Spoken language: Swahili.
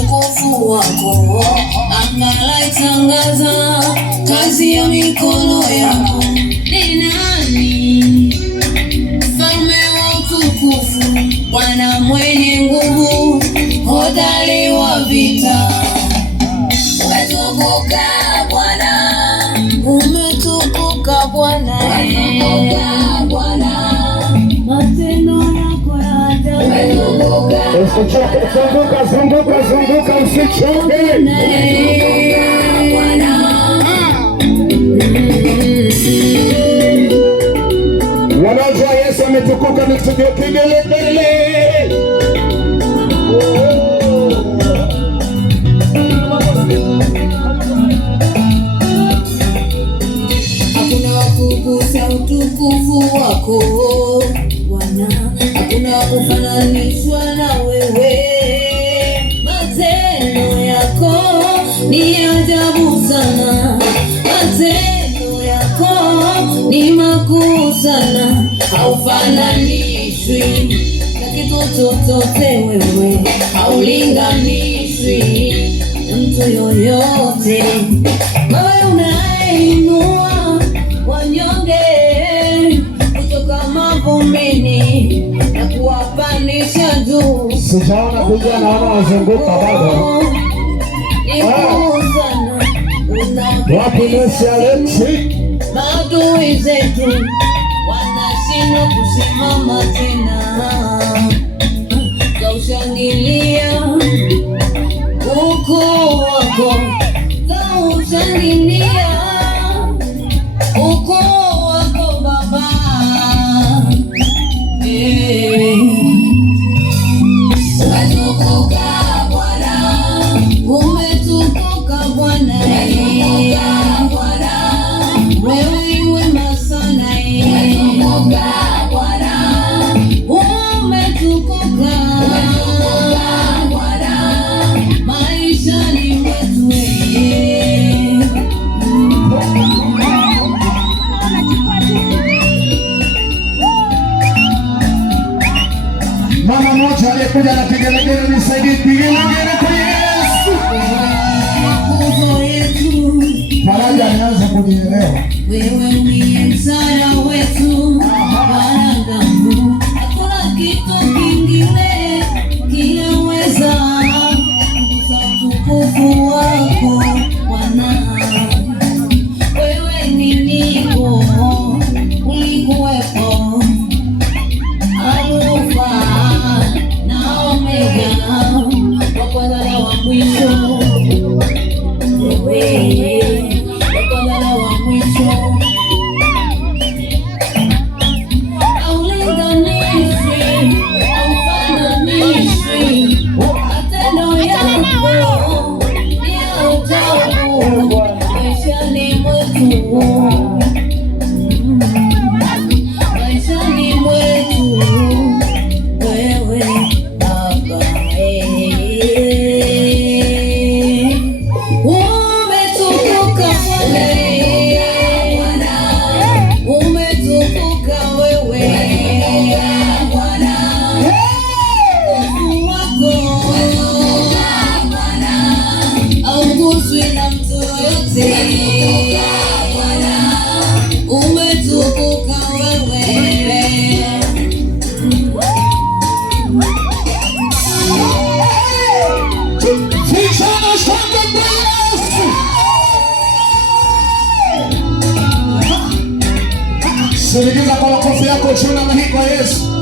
utukufu wako, anga itangaza kazi ya mikono yako. Ni nani mfalme wa utukufu, Bwana mwenye nguvu, hodari wa vita? Umetukuka Bwana, umetukuka Bwana, umetukuka Bwana, matendo yako ya ajabu. Usichoke, zunguka, zunguka, zunguka, usichoke Bwana. Wanajua Yesu ametukuka, nitupige kelele. Hakuna wakugusa utukufu wako Bwana, hakuna kufananishwa na wewe. Matendo yako ni ajabu sana, matendo yako ni makuu sana, haufananishwi na kitu chochote. Wewe haulinganishwi na mtu yoyote. Wewe unainua wanyonge kutoka mavumbini na kuwapandisha juu. Sijaona kuja, naona wazunguka bado. Wapi Messi Alexi? Maadui zetu wanashindwa kusimama tena, kaushangilia ukuu wako, kaushangilia ukuu wako Baba. Umetukuka Bwana, umetukuka Bwana, wewe wema sana, umetukuka Bwana, umetukuka Bwana, maishani mwetu. Mama moja aliyekuja na kigelegele, nisaidie kigelegele kwa Yesu. Faraja anaanza kujielewa. Wewe ni msaada wetu, wanadamu hakuna kitu kingine kinaweza kugusa utukufu wako Bwana. Wewe ni niko, ulikuwepo, Alfa na Omega, wa kwanza na wa mwisho. Wewe wa kwanza na wa mwisho, haulinganishwi, haufananishwi. Matendo yako ni ya ajabu maishani mwetu, maishani mwetu. Wewe Baba, umetukuka Bwana, umetukuka wewe Bwana, ukuu wako hauguswi na mtu yoyote. Umetukuka wewe. Vijana shangwe kwa Yesu. Sindikiza kwa makofi yako juu namna hii kwa Yesu.